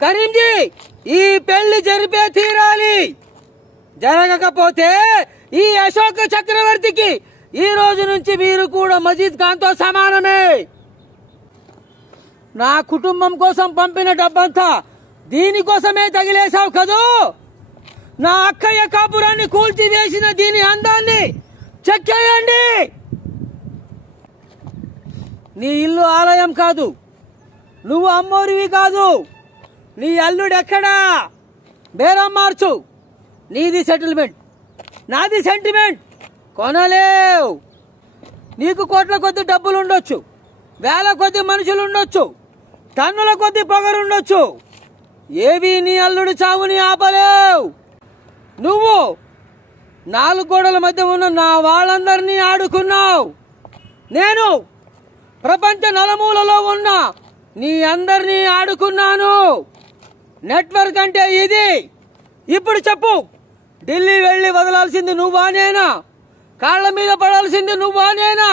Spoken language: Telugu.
కరీంజీ ఈ పెళ్లి జరిపే తీరాలి. జరగకపోతే ఈ అశోక చక్రవర్తికి ఈ రోజు నుంచి మీరు కూడా మజీద్ ఖాన్ తో సమానమే. నా కుటుంబం కోసం పంపిన డబ్బంతా దీనికోసమే తగిలేశావు కదూ. నా అక్కయ్య కాపురాన్ని కూల్చివేసిన దీని అందాన్ని చెక్కేయండి. నీ ఇల్లు ఆలయం కాదు, నువ్వు అమ్మోరివి కాదు. నీ అల్లుడెక్కడా? బేరం మార్చు. నీది సెటిల్మెంట్, నాది సెంటిమెంట్. కొనలేవు. నీకు కోట్ల కొద్ది డబ్బులుండొచ్చు, వేల కొద్ది మనుషులుండొచ్చు, టన్నుల కొద్ది పొగరుండొచ్చు. ఏవి నీ అల్లుడు చావుని ఆపలేవు. నువ్వు 4 గోడల మధ్య ఉన్న నా వాళ్ళందరినీ ఆడుకున్నావు. నేను ప్రపంచ నలుమూలలో ఉన్న నీ అందరినీ ఆడుకున్నాను. నెట్వర్క్ అంటే ఇది. ఇప్పుడు చెప్పు, ఢిల్లీ వెళ్లి వదలాల్సింది నువ్వా నేనా? కాళ్ల మీద పడాల్సింది నువ్వా నేనా?